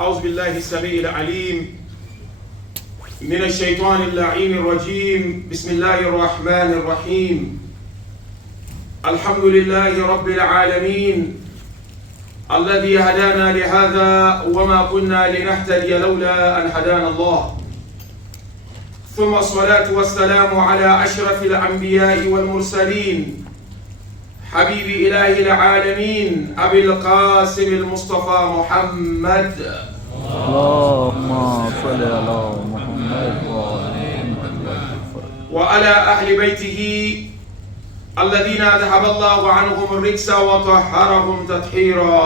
أعوذ بالله السميع العليم من الشيطان اللعين الرجيم. بسم الله الرحمن الرحيم. الحمد لله رب العالمين الذي هدانا لهذا وما كنا لنهتدي لولا أن هدانا الله، ثم الصلاة والسلام على أشرف الأنبياء والمرسلين حبيب إله العالمين أبي القاسم المصطفى محمد. اللهم صل على محمد وعلى أهل بيته الذين ذهب الله عنهم الرجس وطهرهم تطهيرا.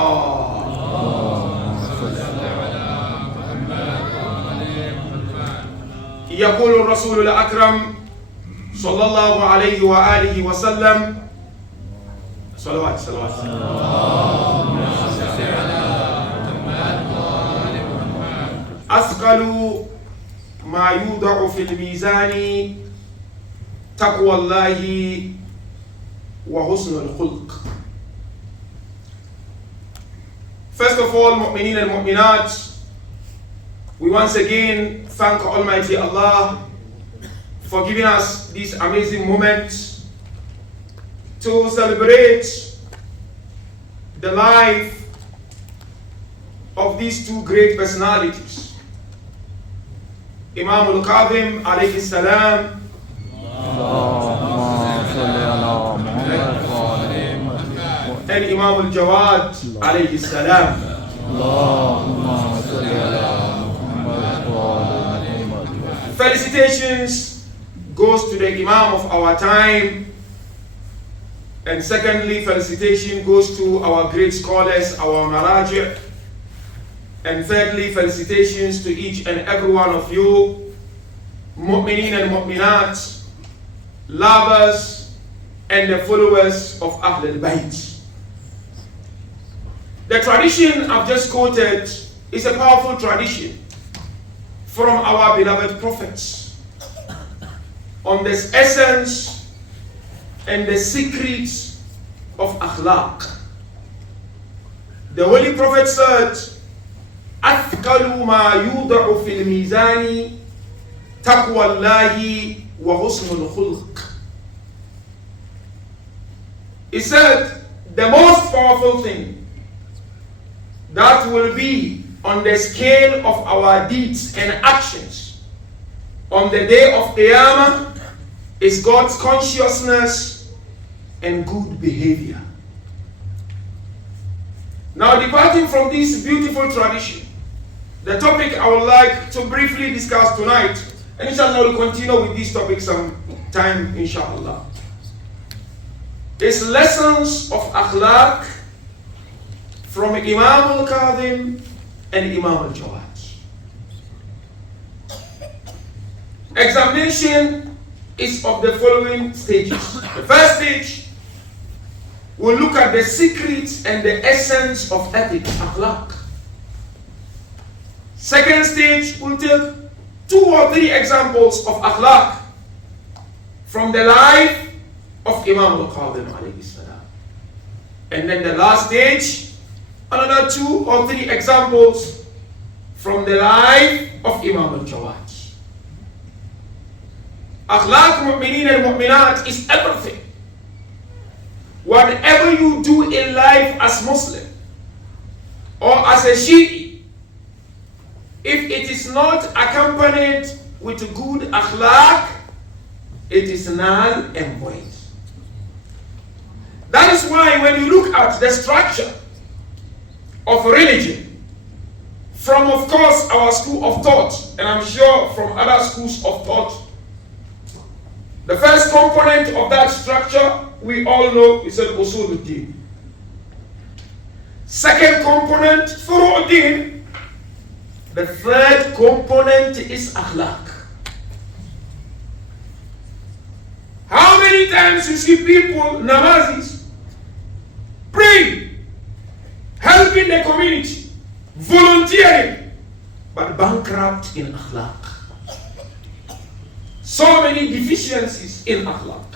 يقول الرسول الأكرم صلى الله عليه وآله وسلم: صلوات أثقل ما يوضع في الميزان تقوى الله وحسن الخلق. First of all, mu'mineen and mu'minat, we once again thank Almighty Allah for giving us this amazing moment to celebrate the life of these two great personalities, Imam Kazim alayhi salam and Imam Jawad alayhi salam. Felicitations goes to the Imam of our time, and secondly, felicitation goes to our great scholars, our maraji', and thirdly, felicitations to each and every one of you, mu'mineen and mu'minat, lovers and the followers of Ahlul Bayt. The tradition I've just quoted is a powerful tradition from our beloved prophets on the essence and the secrets of akhlaq. The Holy Prophet said, أثقل ما يوضع في الميزان تقوى الله وحسن الخلق. He said, the most powerful thing that will be on the scale of our deeds and actions on the day of Qiyamah is God's consciousness and good behavior. Now, departing from this beautiful tradition, the topic I would like to briefly discuss tonight, and inshallah we'll continue with this topic some time, inshallah, is lessons of akhlaq from Imam al-Kazim and Imam al-Jawad. Examination is of the following stages. The first stage, we'll look at the secrets and the essence of ethics, akhlaq. Second stage, we'll take 2 or 3 examples of akhlaq from the life of Imam al-Kazim alayhi salam. And then the last stage, another 2 or 3 examples from the life of Imam al-Jawad. Akhlaq mu'mineen and mu'minat is everything. Whatever you do in life as Muslim or as a Shi'i, if it is not accompanied with good akhlaq, it is null and void. That is why when you look at the structure of religion, from of course our school of thought, and I'm sure from other schools of thought, the first component of that structure we all know is al-usuluddin. Second component, furu'uddin. The third component is akhlaq. How many times you see people, namazis, praying, helping the community, volunteering, but bankrupt in akhlaq? So many deficiencies in akhlaq.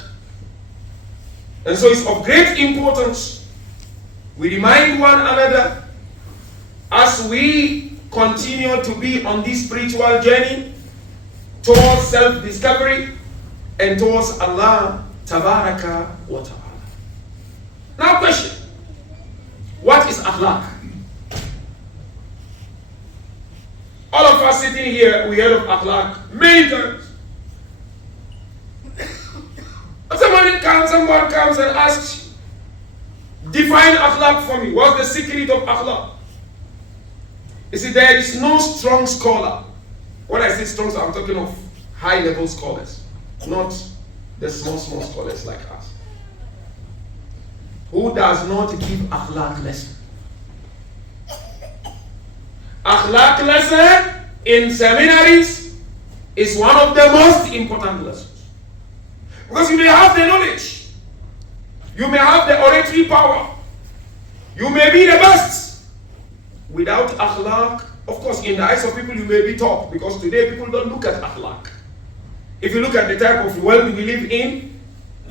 And so it's of great importance we remind one another as we continue to be on this spiritual journey towards self-discovery and towards Allah Tabaraka wa Ta'ala. Now question, what is akhlaq? All of us sitting here, we heard of akhlaq many times. Someone comes and asks, define akhlaq for me. What's the secret of akhlaq? You see, there is no strong scholar. When I say strong, I'm talking of high-level scholars, not the small scholars like us, who does not give akhlaq lesson. Akhlaq lesson in seminaries is one of the most important lessons. Because you may have the knowledge, you may have the oratory power, you may be the best. Without akhlaq, of course, in the eyes of people you may be top, because today people don't look at akhlaq. If you look at the type of world we live in,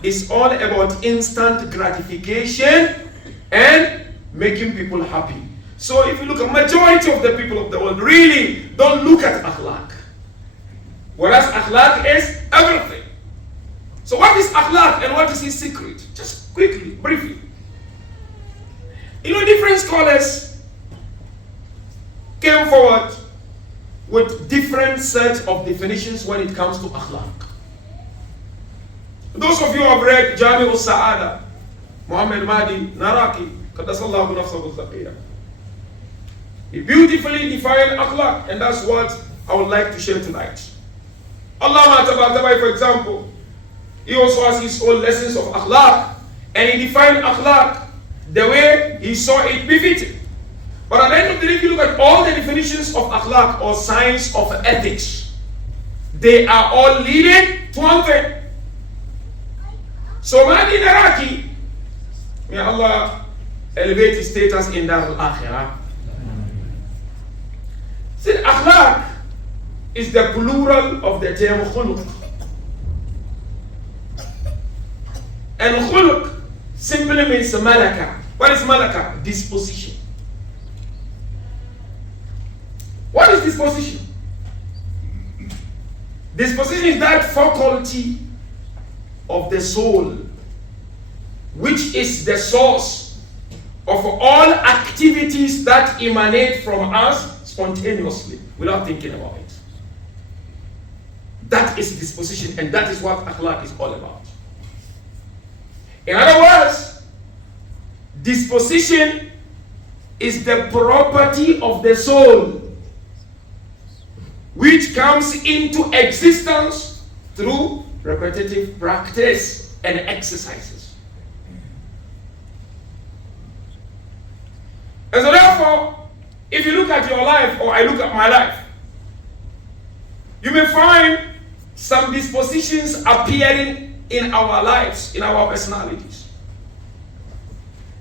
it's all about instant gratification and making people happy. So if you look at majority of the people of the world really don't look at akhlaq. Whereas akhlaq is everything. So what is akhlaq and what is its secret? Just quickly, briefly. You know, different scholars came forward with different sets of definitions when it comes to akhlaq. Those of you who have read Jami al-Sa'ada, Muhammad Mahdi Naraki, Qaddasallahu nafsahu al-Taqiyya, he beautifully defined akhlaq, and that's what I would like to share tonight. Allah Ta'ala, for example, he also has his own lessons of akhlaq, and he defined akhlaq the way he saw it befitting. But at the end of the day, if you look at all the definitions of akhlaq or science of ethics, they are all leading to one thing. So Mahdi Naraki, may Allah elevate his status in Dar al-Akhirah, said akhlaq is the plural of the term khuluq. And khuluq simply means malaka. What is malaka? Disposition. What is disposition? Disposition is that faculty of the soul which is the source of all activities that emanate from us spontaneously, without thinking about it. That is disposition, and that is what akhlaq is all about. In other words, disposition is the property of the soul which comes into existence through repetitive practice and exercises. And so therefore, if you look at your life, or I look at my life, you may find some dispositions appearing in our lives, in our personalities.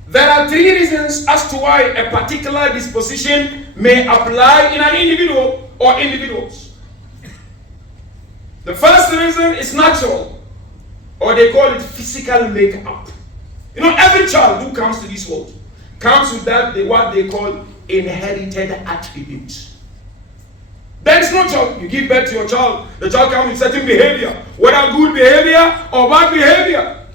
There are three reasons as to why a particular disposition may apply in an individual or individuals. The first reason is natural, or they call it physical makeup. You know, every child who comes to this world comes with what they call inherited attributes. There is no child. You give birth to your child, the child comes with certain behavior, whether good behavior or bad behavior.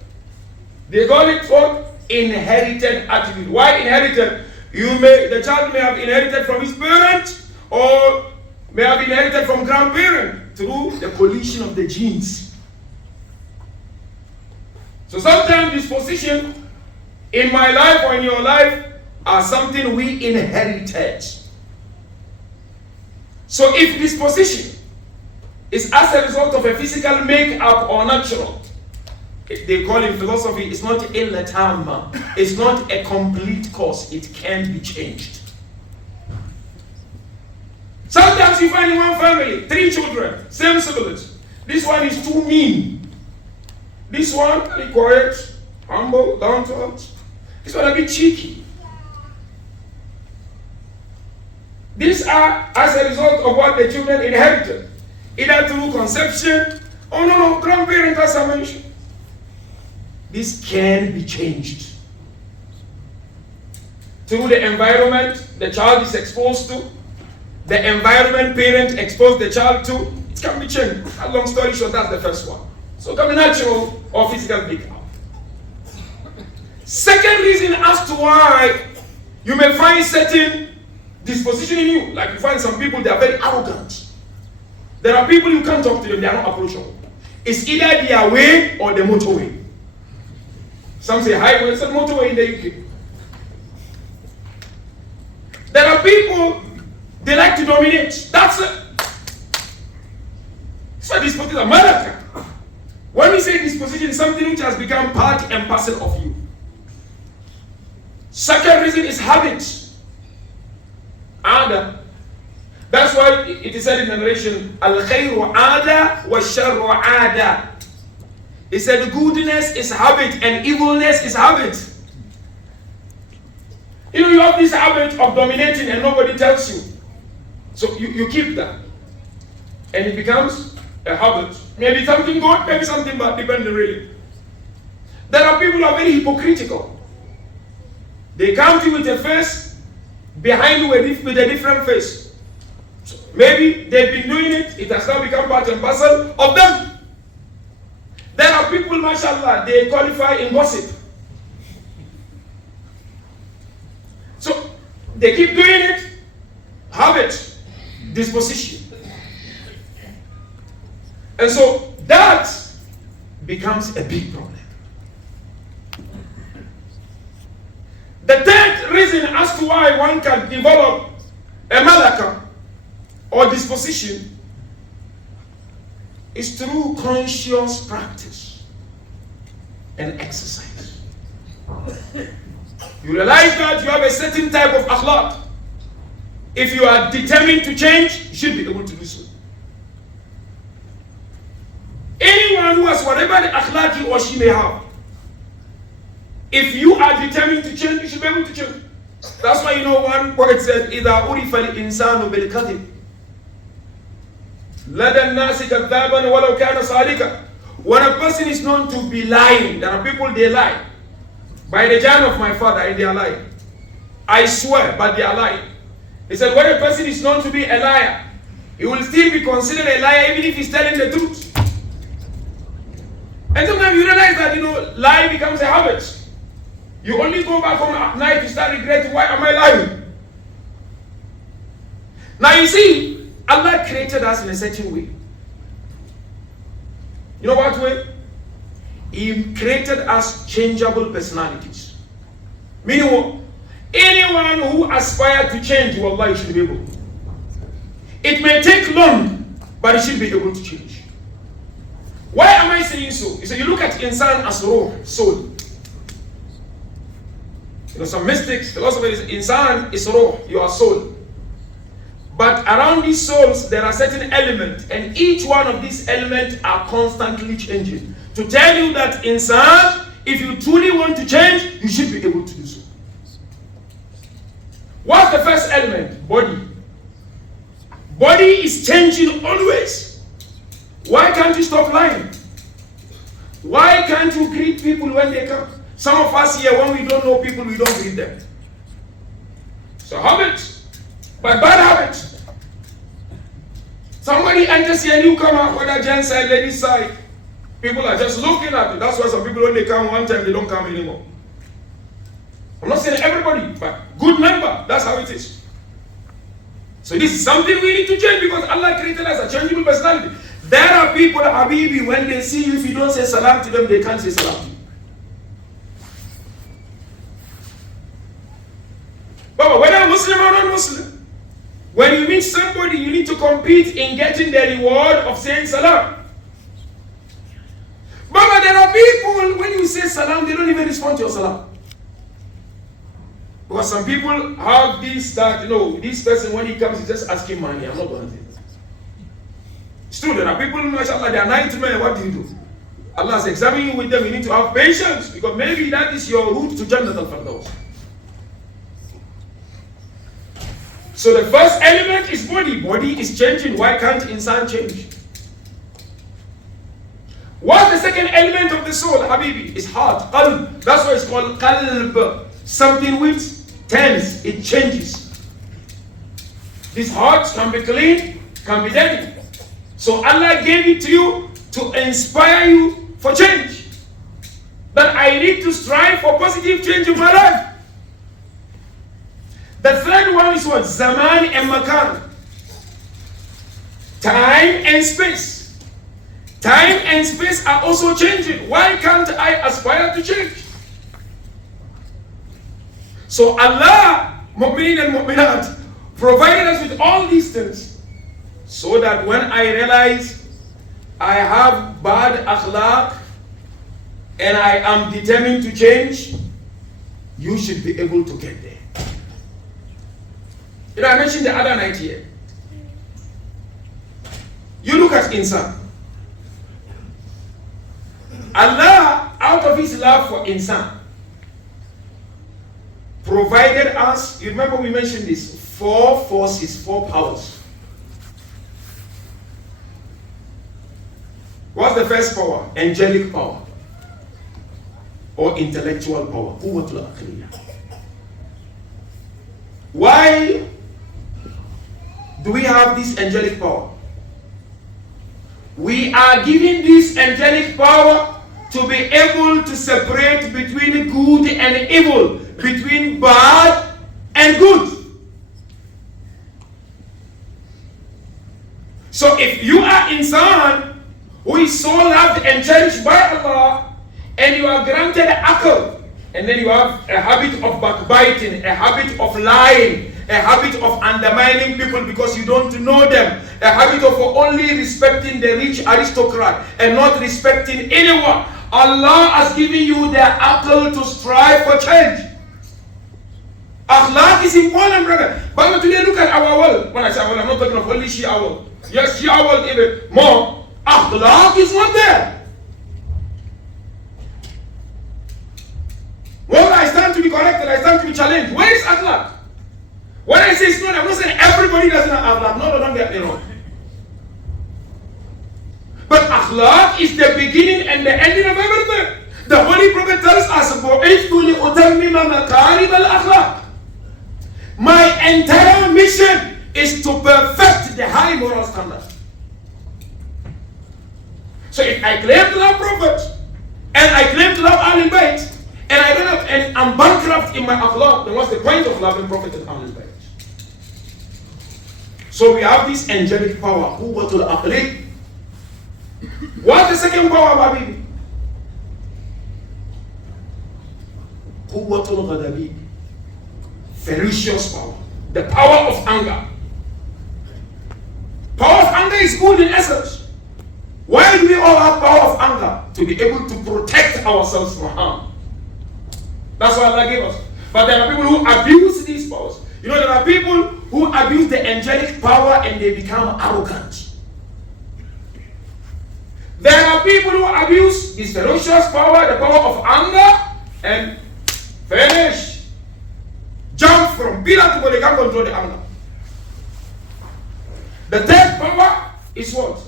They call it what? Inherited attribute. Why inherited? The child may have inherited from his parent, or may have inherited from grandparent through the collision of the genes. So sometimes disposition in my life or in your life are something we inherited. So if disposition is as a result of a physical makeup or natural, they call in philosophy, it's not illa tamma, it's not a complete course, it can be changed. Sometimes you find in one family, 3 children, same siblings. This one is too mean. This one, be quiet, humble, down to earth. This one a bit cheeky. These are as a result of what the children inherited, either through conception or grandparents, as I mentioned. This can be changed through the environment the child is exposed to, the environment parent exposed the child to, it can be changed. A long story short, that's the first one. So can be natural or physical breakdown. Second reason as to why you may find certain disposition in you, like you find some people, they are very arrogant. There are people you can't talk to them, they are not approachable. It's either their way or the motorway. Some say highway, some motorway in the UK. There are people, they like to dominate. That's it. So disposition is America. When we say disposition, it's something which has become part and parcel of you. Second reason is habit. Ada. That's why it is said in the narration, Al-khayru ada wa sharru ada. It said goodness is habit and evilness is habit. You know, you have this habit of dominating and nobody tells you. So you keep that. And it becomes a habit. Maybe something good, maybe something bad, depending really. There are people who are very hypocritical. They come to you with a face, behind you with a different face. So maybe they've been doing it, it has now become part and parcel of them. There are people, mashallah, they qualify in gossip. So they keep doing it, habit, disposition. And so that becomes a big problem. The third reason as to why one can develop a malaka or disposition is through conscious practice and exercise. You realize that you have a certain type of akhlaq. If you are determined to change, you should be able to do so. Anyone who has whatever the akhlaq he or she may have, if you are determined to change, you should be able to change. That's why you know one poet said, إِذَا أُرِفَ الْإِنسَانُ بِالْكَذِبِ لَدَى النَّاسِ كَذَّابًا وَلَوْ كَانَ صَادِقًا. When a person is known to be lying, there are people they lie. By the Jan of my father, and they are lying. I swear, but they are lying. He said, when a person is known to be a liar, he will still be considered a liar even if he's telling the truth. And sometimes you realize that, you know, lie becomes a habit. You only go back home at night to start regretting, why am I lying? Now you see, Allah created us in a certain way. You know what way? He created us changeable personalities. Meaning what? Anyone who aspires to change, wallah, should be able. It may take long, but it should be able to change. Why am I saying so? You say you look at insan as ruh, soul. You know, some mystics, philosophers, insan is ruh, your soul. But around these souls, there are certain elements, and each one of these elements are constantly changing. To tell you that insan, if you truly want to change, you should be able to do so. What's the first element? Body. Body is changing always. Why can't you stop lying? Why can't you greet people when they come? Some of us here, when we don't know people, we don't greet them. So habit, but bad habit. Somebody enters here, newcomer, whether gents side, ladies side, people are just looking at it. That's why some people, when they come one time, they don't come anymore. I'm not saying everybody, but good number. That's how it is. So this is something we need to change because Allah created us a changeable personality. There are people, Habibi, when they see you, if you don't say salam to them, they can't say salam to you. But whether Muslim or non-Muslim, when you meet somebody, you need to compete in getting the reward of saying salam. But there are people, when you say salam, they don't even respond to your salam. Because some people have this, that, you know, this person, when he comes, he's just asking money. I'm not going to do it. It's true, there are people, mashallah, they are nightmare. What do you do? Allah is examining you with them. You need to have patience because maybe that is your route to Jannat al-Firdaus. So the first element is body. Body is changing. Why can't insan change? What's the second element of the soul, Habibi? It's heart, qalb. That's why it's called qalb. Something which turns, it changes. This heart can be clean, can be dirty. So Allah gave it to you to inspire you for change. That I need to strive for positive change in my life. The third one is what? Zaman and Makan. Time and space. Time and space are also changing. Why can't I aspire to change? So Allah, Mu'minin and Mu'minat, provided us with all these things so that when I realize I have bad akhlaq and I am determined to change, you should be able to get there. You know, I mentioned the other night here. You look at insan. Allah, out of His love for insan, provided us, you remember we mentioned this, 4 forces, 4 powers. What's the first power? Angelic power. Or intellectual power. Quwwatul aqliyah. Why do we have this angelic power? We are given this angelic power to be able to separate between good and evil, between bad and good. So if you are insan who is so loved and cherished by Allah, and you are granted akal, and then you have a habit of backbiting, a habit of lying, a habit of undermining people because you don't know them, a habit of only respecting the rich aristocrat and not respecting anyone, Allah has given you the akal to strive for change. Akhlaq is important, brother. But today, look at our world. When I say world, I'm not talking of only Shia world. Yes, Shia world even more. Akhlaq is not there. Well, I stand to be corrected, I stand to be challenged. Where is akhlaq? When I say it's not, I'm not saying everybody doesn't have akhlaq. No, don't get me wrong. But akhlaq is the beginning and the ending of everything. The Holy Prophet tells us, my entire mission is to perfect the high moral standard. So if I claim to love Prophet, and I claim to love Ahlul Bayt, and I don't have, and I'm bankrupt in my akhlaq, then what's the point of loving Prophet and Ahlul Bayt? So we have this angelic power. Quwwatul aqli. What's the second power, Babi? Quwwatul ghadabi. Ferocious power. The power of anger. Power of anger is good in essence. Why do we all have power of anger? To be able to protect ourselves from harm. That's what Allah gave us. But there are people who abuse these powers. You know, there are people who abuse the angelic power and they become arrogant. There are people who abuse this ferocious power, the power of anger, and finish. Jump from pillar to where they can't control the anger. The third power is what?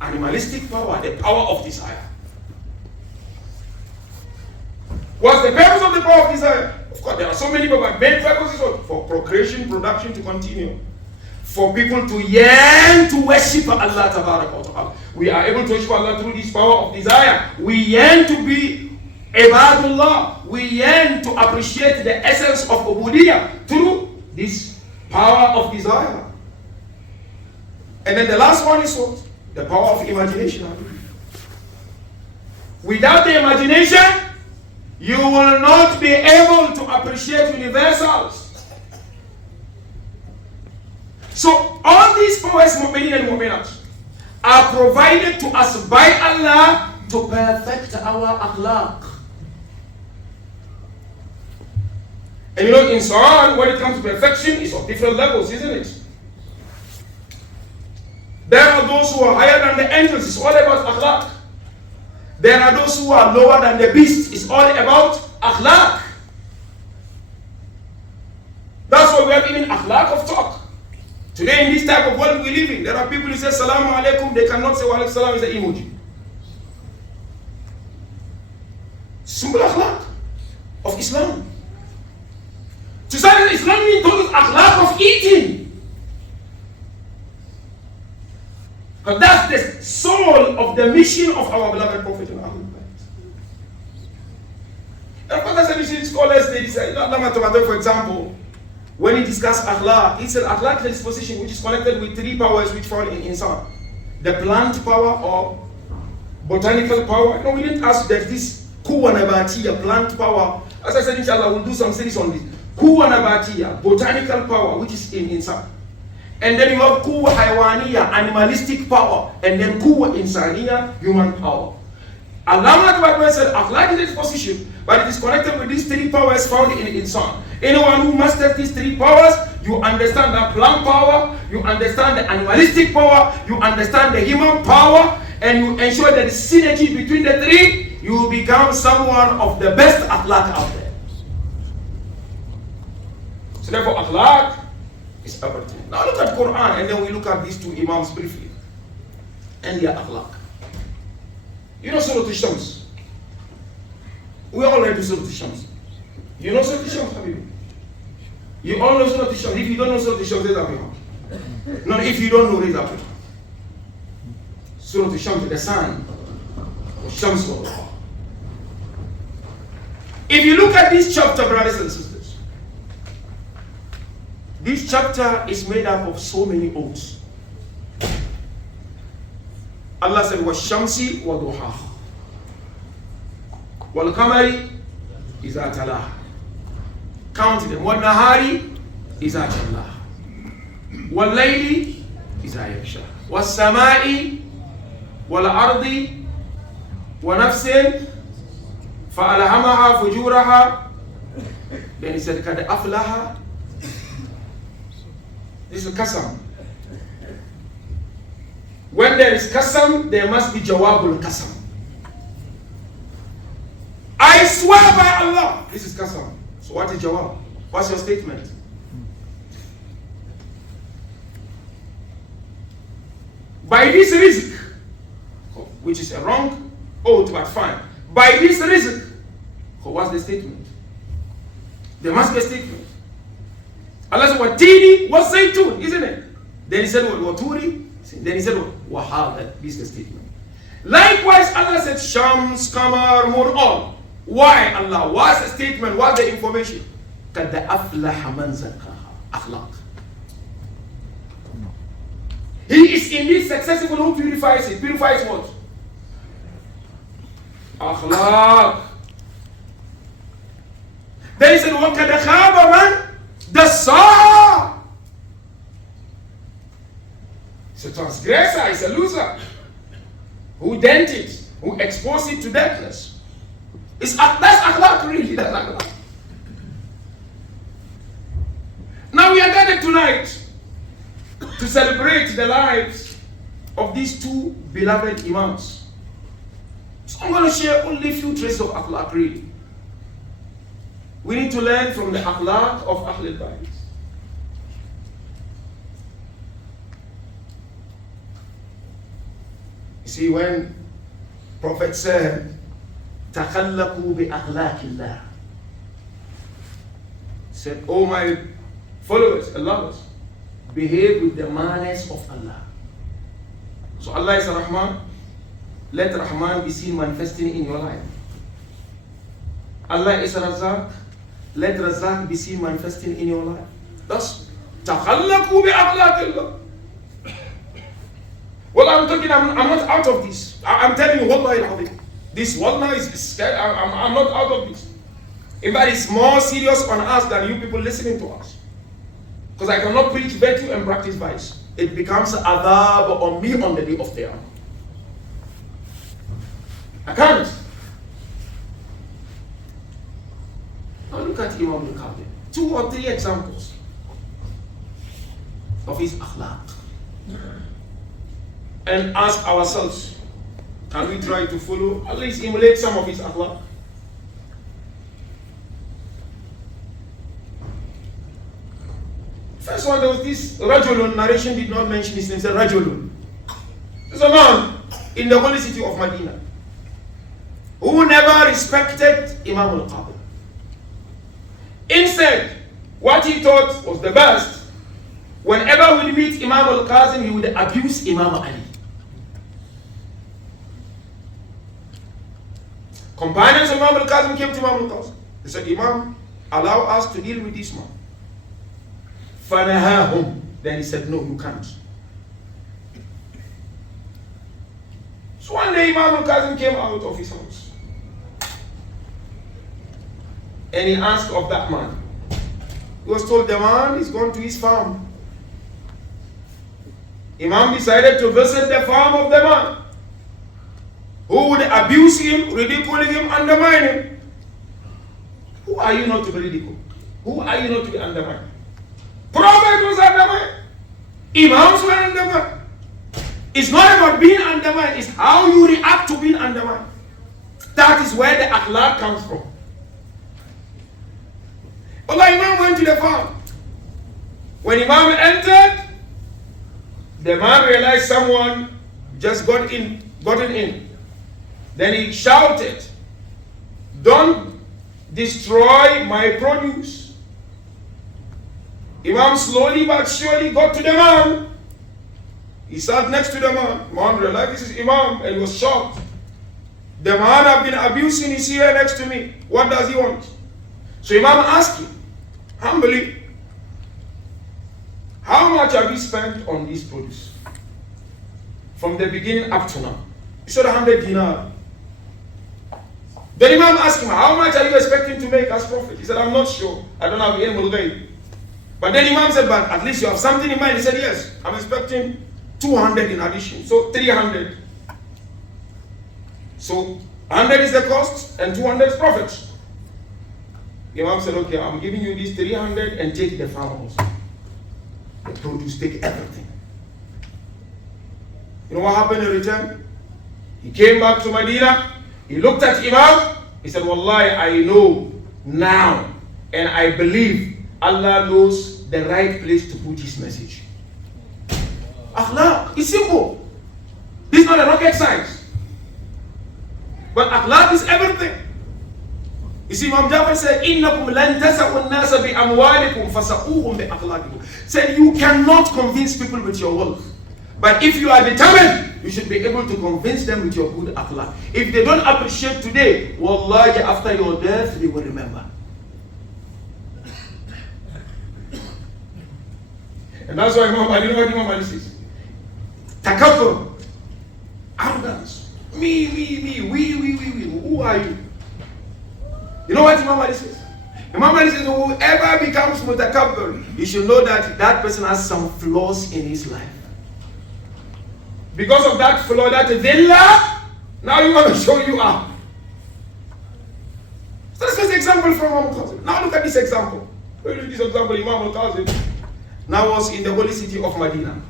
Animalistic power, the power of desire. What's the purpose of the power of desire? Of course, there are so many, but main purpose is what? For procreation, production to continue. For people to yearn to worship Allah Ta'ala. We are able to worship Allah through this power of desire. We yearn to be ibadullah. We yearn to appreciate the essence of ubudiyah through this power of desire. And then the last one is what? The power of imagination. Without the imagination, you will not be able to appreciate universals. So all these powers, Mu'minin and Mu'minat, are provided to us by Allah to perfect our akhlaq. And you know, in Quran, when it comes to perfection, it's of different levels, isn't it? There are those who are higher than the angels, it's all about akhlaq. There are those who are lower than the beast, it's all about akhlaq. That's why we have even akhlaq of talk. Today in this type of world we live in, there are people who say Salamu Alaikum, they cannot say Wa Alaikum Salam is an emoji. Simple akhlaq of Islam. To say that Islam means total akhlaq of eating. Because that's the soul of the mission of our beloved Prophet and Ahlul Bayt. And Prophet said, scholars, they say, for example, when he discussed akhlaq, he said akhlaq is a disposition which is connected with three powers which fall in insan. The plant power or botanical power. No, we didn't ask that this kuwa nabatiya, plant power. As I said, inshallah, we'll do some series on this. Kuwa nabatiya, botanical power, which is in insan. And then you have kuwa haywaniya, animalistic power. And then kuwa insaniya, human power. Allah said akhlaq is a disposition, but it is connected with these three powers found in insan. Anyone who masters these three powers, you understand the plant power, you understand the animalistic power, you understand the human power, and you ensure that the synergy between the three, you will become someone of the best akhlaq out there. So therefore akhlaq is everything. Now look at Quran, and then we look at these two Imams briefly. And their akhlaq. You know Surah Al-Shams? We all read Surah Al-Shams. You know Surah Al-Shams, Habibi? You all know Surah Al-Shams. If you don't know Surah Al-Shams, raise up your hand. No, if you don't know, raise up your hand. Surah Al-Shams, the sun. Shams. If you look at this chapter, brothers and sisters, this chapter is made up of so many oaths. Allah said, وَالشَّمْسِ وَضُحَاهَا وَالْقَمَرِ إِذَا تَلَاهَا. Count them. وَالنَّهَارِ إِذَا جَلَّاهَا وَاللَّيْلِ إِذَا يَغْشَاهَا وَالسَّمَاءِ وَالْأَرْضِ وَنَفْسٍ فَأَلْهَمَهَا فُجُورَهَا. Then he said, قَدْ أَفْلَحَ. This is Qasam. When there is Qasam, there must be Jawabul Qasam. I swear by Allah. This is Qasam. So what is Jawab? What's your statement? By this rizq, which is a wrong oath, but fine. By this rizq, what's the statement? There must be a statement. Allah said, Watini was Zaytun, isn't it? Then he said, Waturi. Then he said, Wahada. This is the statement. Likewise, Allah said, Shams, Qamar, Moon, all. Why Allah? What's the statement? What's the information? Qad aflaha man zakkaha. Akhlaq. He is indeed successful who purifies it. Purifies what? Akhlaq. Then he said, وَقَدْ خَابَ مَنْ دَسَّاهَا. It's a transgressor, it's a loser. Who dent it, who exposed it to darkness. That's akhlaq, really. That's akhlaq. Now we are gathered tonight to celebrate the lives of these two beloved Imams. So I'm going to share only a few traces of akhlaq, really. We need to learn from the akhlaq of Ahlul Bayt. You see, when Prophet said, تَخَلَّقُوا بِأَخْلَاقِ اللَّهِ, said, oh my followers, lovers, behave with the manners of Allah. So Allah is Rahman. Let Rahman be seen manifesting in your life. Allah is Razak. Let Razak be seen manifesting in your life. Thus, تَخَلَّقُوا بِأَخْلَاقِ اللَّهِ. Well, I'm not out of this. I'm telling you, Wallahi al-Azim. This Wallah is scared. I'm not out of this. In fact, it's more serious on us than you people listening to us. Because I cannot preach virtue and practice vice. It becomes adhab on me on the day of Qiyamah. I can't. Now look at Imam al-Kazim. 2 or 3 examples of his akhlaq. And ask ourselves, can we try to follow, at least emulate some of his akhlaq? First one, there was this Rajulun, narration did not mention his name, said Rajulun. There's a man in the holy city of Medina who never respected Imam al-Qadhi. Instead, what he thought was the best, whenever we meet Imam al-Kazim, he would abuse Imam Ali. Companions of Imam al-Kazim came to Imam al-Kazim. They said, Imam, allow us to deal with this man. فَنَهَاهُمْ. Then he said, no, you can't. So one day Imam al-Kazim came out of his house. And he asked of that man. He was told the man is gone to his farm. Imam decided to visit the farm of the man who would abuse him, ridicule him, undermine him. Who are you not to be ridiculed? Who are you not to be undermined? Prophet was undermined. Imams were undermined. It's not about being undermined, it's how you react to being undermined. That is where the akhlaq comes from. Allah Imam went to the farm. When Imam entered, the man realized someone just gotten in. Then he shouted, don't destroy my produce. Imam slowly but surely got to the man. He sat next to the man. Man realized this is Imam and was shocked. The man I've been abusing is here next to me. What does he want? So Imam asked him, humbly, how much have you spent on this produce? From the beginning up to now. He said 100 dinar. Then Imam asked him, how much are you expecting to make as prophet? He said, I'm not sure. I don't have ilmul ghaib. But then Imam said, but at least you have something in mind. He said, yes, I'm expecting 200 in addition. So 300. So 100 is the cost and 200 is profit. Imam said, okay, I'm giving you this 300 and take the farm also. The produce, take everything. You know what happened in return? He came back to Medina. He looked at Imam. He said, Wallahi, I know now and I believe Allah knows the right place to put his message. Akhlaq is simple. This is not a rocket science. But akhlaq is everything. You see, Imam Jafar said, إِنَّكُمْ لَن تَسَعُوا النَّاسَ بِأَمْوَالِكُمْ فَسَعُوهُمْ بِأَخْلَاقِكُم. Said, you cannot convince people with your wealth. But if you are determined, you should be able to convince them with your good akhlaq. If they don't appreciate today, wallahi, after your death, they will remember. And that's why Imam Ali, you know what Imam Ali says? Takabbur, arrogance. Me, we. Who are you? You know what Imam Ali says? Imam Ali says, whoever becomes mutakabbir, you should know that that person has some flaws in his life. Because of that flaw, that dhillah, now you want to show you up. So this is an example from Imam al-Kazim. Now look at this example. This example, Imam al-Kazim now was in the holy city of Medina.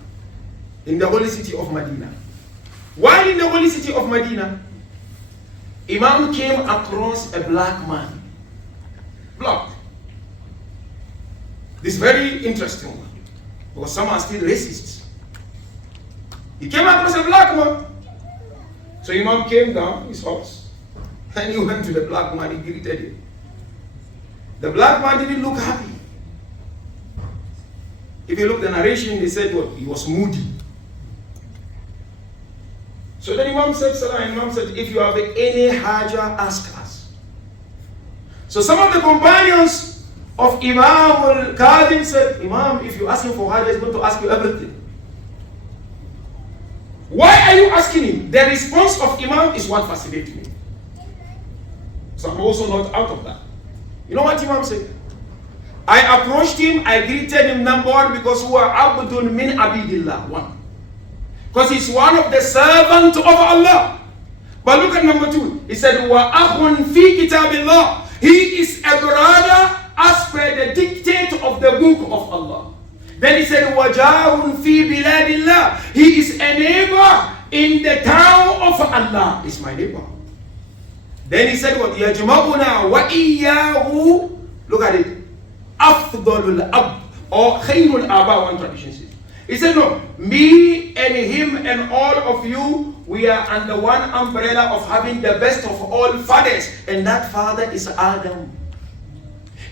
In the holy city of Medina. While in the holy city of Medina, Imam came across a black man. Black. This is very interesting one. Because some are still racists. He came across a black man. So Imam came down his house. And he went to the black man, he greeted him. The black man didn't look happy. If you look at the narration, they said what? He was moody. So then Imam said, Salah, and Imam said, if you have any haja, ask us. So some of the companions of Imam al-Kazim said, Imam, if you ask him for haja, he's going to ask you everything. Why are you asking him? The response of Imam is what fascinates me. So I'm also not out of that. You know what Imam said? I approached him, I greeted him, number one, because we are abdun min abidillah, one. Because he's one of the servants of Allah. But look at number two. He said, wa akhun fi kitabillah. He is a brother as per the dictate of the book of Allah. Then he said, wa jarun fi biladillah. He is a neighbor in the town of Allah. Is my neighbor. Then he said, what? Yajma'una wa iyyahu. Look at it. Afdalul ab, or khairul aba, one tradition says. He said, no, me and him and all of you, we are under one umbrella of having the best of all fathers, and that father is Adam.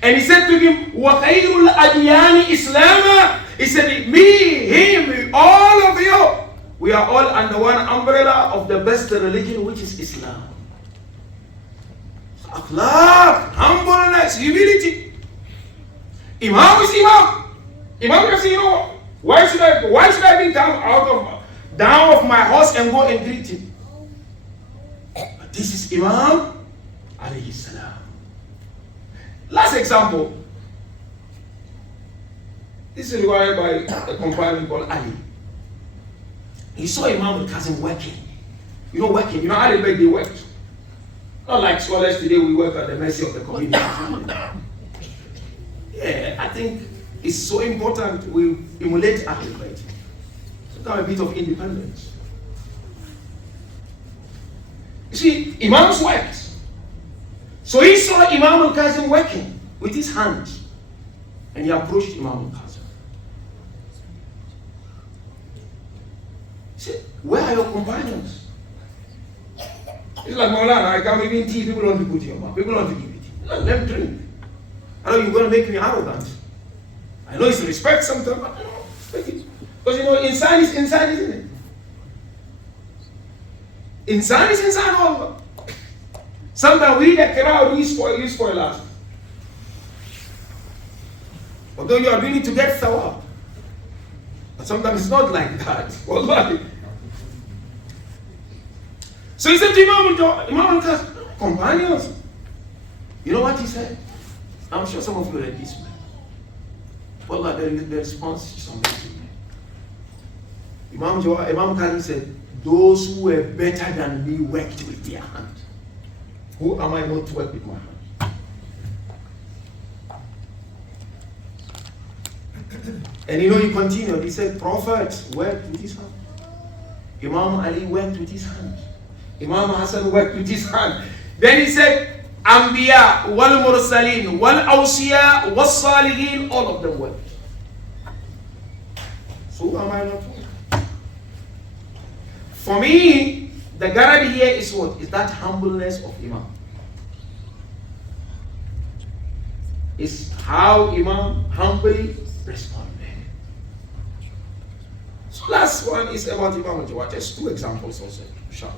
And he said to him, wa khairul adiyani islama. He said, me, him, all of you, we are all under one umbrella of the best religion, which is Islam. Akhlaq, humbleness, humility. Imam is Imam. Imam can say, you know, why should I be down of my horse and go and greet him? But this is Imam alayhi salam. Last example. This is required by a companion called Ali. He saw Imam Kazim working. You know, working. You know, Ali back they worked. Not like scholars today, we work at the mercy of the community. Yeah, I think it's so important we emulate Ahlul Bayt. So have a bit of independence. You see, Imams worked. So he saw Imam al-Kazim working with his hands. And he approached Imam al-Kazim. He said, where are your companions? It's like Maulana, I can't even tea, people don't put your mouth, people don't give it. No, let me drink. I know you're going to make me arrogant. I know it's respect sometimes, but no, take it. Because you know, inside is inside, isn't it? Inside is inside all. Sometimes we the crowd, we spoil us. Although you are doing it to get thawab. But sometimes it's not like that. Wallahi. So he said to Imam al-Kazim, companions. You know what he said? I'm sure some of you read this, man. Wallah, the response is amazing. Imam Kazim said, those who were better than me worked with their hand. Who am I not to work with my hand? And you know, he continued. He said, Prophet worked with his hand. Imam Ali worked with his hand. Imam Hassan worked with his hand. Then he said, Anbiya, wal Mursaleen, wal Awsiya, wal Salihin, all of them worked. So who am I not to? For me, the guarantee here is what? Is that humbleness of Imam. Is how Imam humbly responded. So last one is about Imam al-Jawad. Just two examples also, inshallah.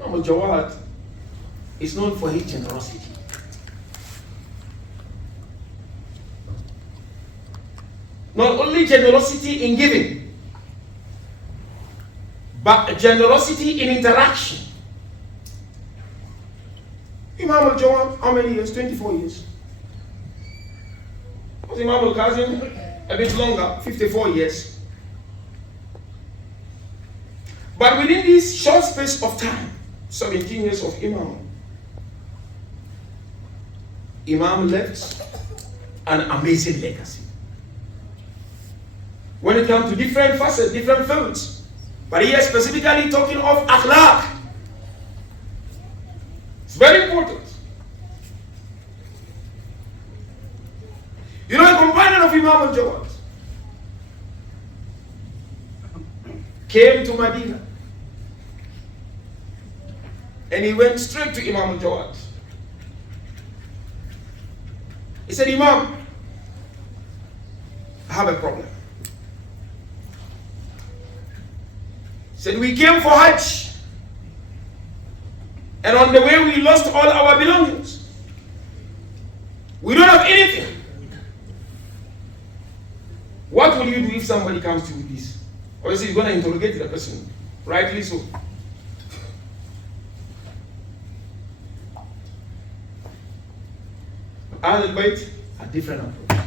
Imam al-Jawad is known for his generosity. Not only generosity in giving, but generosity in interaction. Imam al-Jawad, how many years? 24 years. Was Imam al-Kazim a bit longer, 54 years. But within this short space of time, 17 years of Imam, Imam left an amazing legacy. When it comes to different facets, different fields, but here specifically talking of akhlaq. It's very important. You know, a companion of Imam al-Jawad came to Medina and he went straight to Imam al-Jawad. He said, Imam, I have a problem. He said, we came for Hajj and on the way we lost all our belongings. We don't have anything. What will you do if somebody comes to you with this? Obviously, you're going to interrogate the person. Rightly so. Ahlul Bayt, a different approach.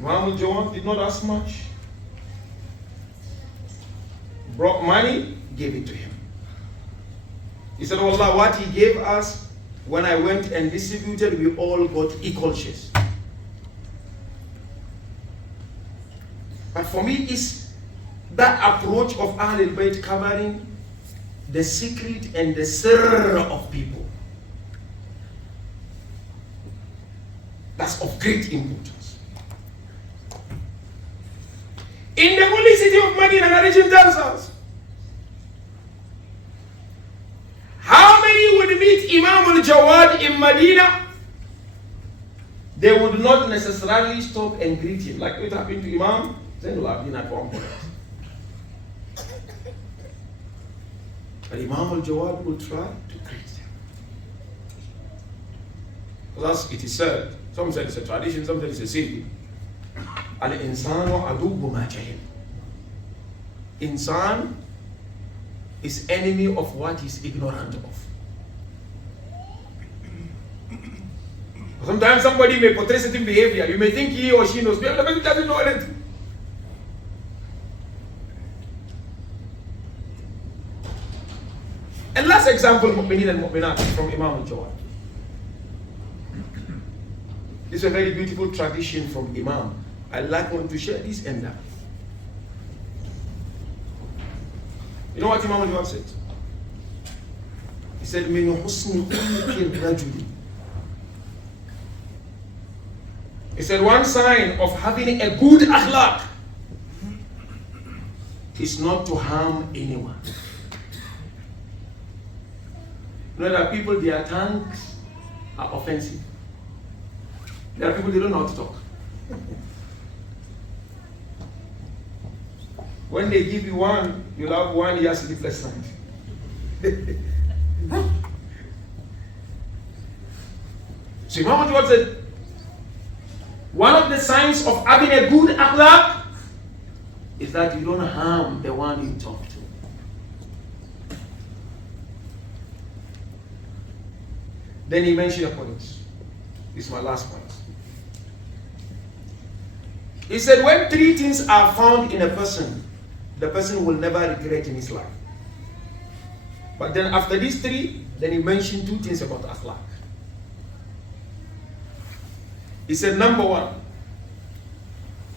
Imam al-Jawad did not ask much. Brought money, gave it to him. He said, oh Allah, what he gave us, when I went and distributed, we all got equal shares. But for me, it's that approach of Ahlul Bayt covering the secret and the sirr of people. That's of great importance. In the holy city of Medina, narration tells us, how many would meet Imam al-Jawad in Medina? They would not necessarily stop and greet him, like it happened to Imam Zainul Abidin at one point. But Imam al-Jawad will try to create them. Thus it is said, some said it's a tradition, some said it's a sin. Al-insanu adubu ma jahil. Insan is enemy of what he's ignorant of. Sometimes somebody may portray certain behavior. You may think he or she knows, but the person doesn't know anything. And last example, Mu'minin and Mu'minat from Imam al-Jawad. This is a very beautiful tradition from Imam. I'd like one to share this and that. You know what Imam al-Jawad said? He said, مِنْ حُسْنِ خُلِقِ الرَّجُلِ. He said, one sign of having a good akhlaq is not to harm anyone. You know, there are people, their tongues are offensive. There are people, they don't know how to talk. When they give you one, you'll have 1 year sleepless night. So Imam al-Jawad said, one of the signs of having a good akhlaq is that you don't harm the one you talk to. Then he mentioned a point. This is my last point. He said, when 3 things are found in a person, the person will never regret in his life. But then after these 3, then he mentioned 2 things about akhlaq. He said, number 1,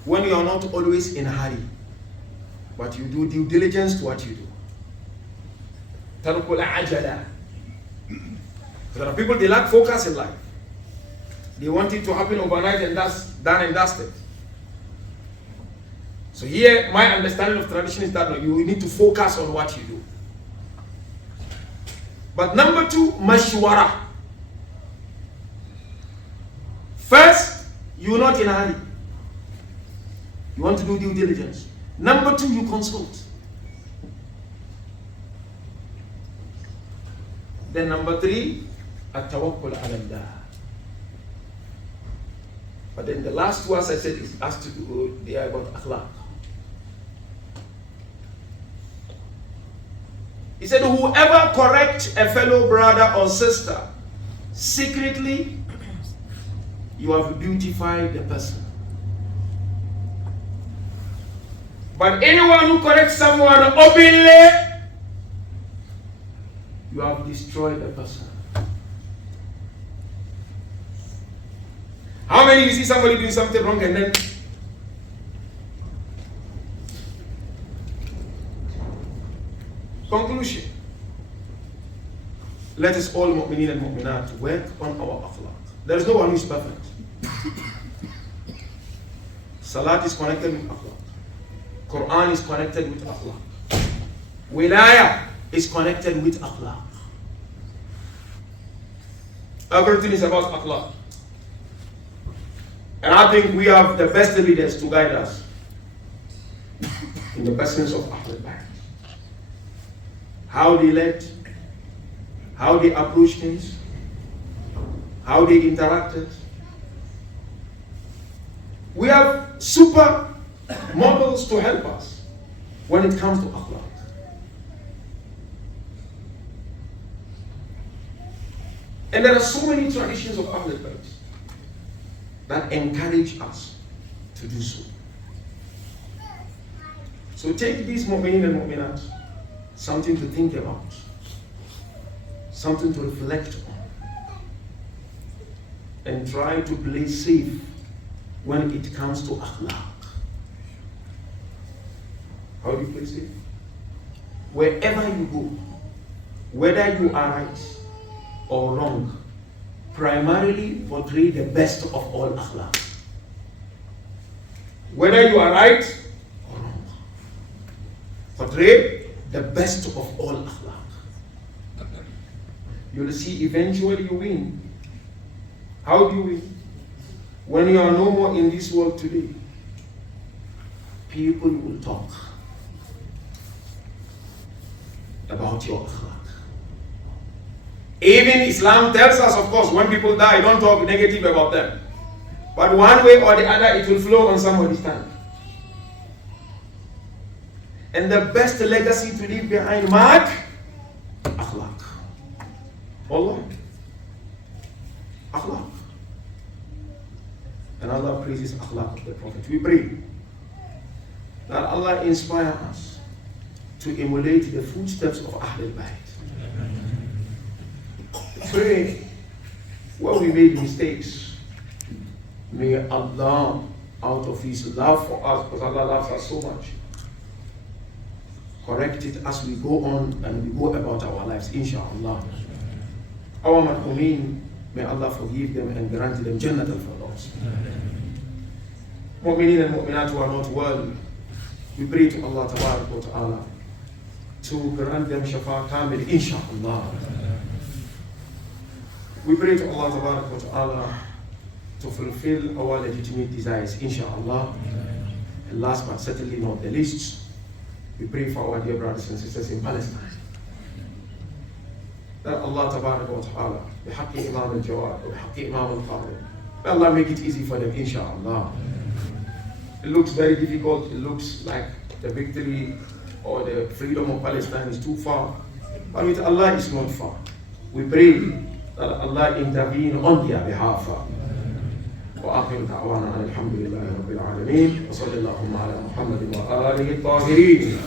when you are not always in a hurry, but you do due diligence to what you do. Tarkul ajala. There are people, they lack focus in life. They want it to happen overnight and that's done and dusted. So here, my understanding of tradition is that you need to focus on what you do. But number 2, mashwara. First, you're not in a hurry. You want to do due diligence. Number 2, you consult. Then number 3, at-tawakkul ala Allah. But then the last 2, as I said, has to do, they are about akhlaq. He said, whoever corrects a fellow brother or sister secretly, you have beautified the person. But anyone who corrects someone openly, you have destroyed the person. How many you see somebody doing something wrong and then conclusion? Let us all mu'minin and mu'minat work on our akhlaq. There is no one who is perfect. Salat is connected with akhlaq. Quran is connected with akhlaq. Wilaya is connected with akhlaq. Everything is about akhlaq. And I think we have the best leaders to guide us in the presence of Ahmed. How they led, how they approached things, how they interacted. We have super models to help us when it comes to akhlaq. And there are so many traditions of Ahlul Bayt that encourage us to do so. So take these mu'minin and mu'minat, something to think about, something to reflect on, and try to play safe when it comes to akhlaq. How do you play safe? Wherever you go, whether you are right or wrong, primarily portray the best of all akhlaq. Whether you are right or wrong, portray the best of all akhlaq. You'll see eventually you win. How do you win? When you are no more in this world today, people will talk. about your akhlaq. Even Islam tells us, of course, when people die, don't talk negative about them. But one way or the other, it will flow on somebody's tongue. And the best legacy to leave behind, Mark, akhlaq. Allah. Akhlaq. And Allah praises akhlaq of the Prophet. We pray that Allah inspire us to emulate the footsteps of Ahlul Bayt. Pray where we made mistakes. May Allah, out of His love for us, because Allah loves us so much, correct it as we go on and we go about our lives, inshallah. Our marhumin, may Allah forgive them and grant them Jannat al-Firdaus. Mu'minin and mu'minat who are not well, we pray to Allah Tabarak wa Ta'ala to grant them shafa kamil, inshallah. We pray to Allah Tabarak wa Ta'ala to fulfill our legitimate desires, inshallah. And last but certainly not the least, we pray for our dear brothers and sisters in Palestine. That Allah Tabarak wa Ta'ala, bihaqqi Imam al-Jawad, bihaqqi Imam al-Qadr, may Allah make it easy for them, inshallah. It looks very difficult, it looks like the victory or the freedom of Palestine is too far. But with Allah, it's not far. We pray that Allah intervene on their behalf. وآخر دعوانا الحمد لله رب العالمين وصلى اللهم على محمد وآله الطاهرين.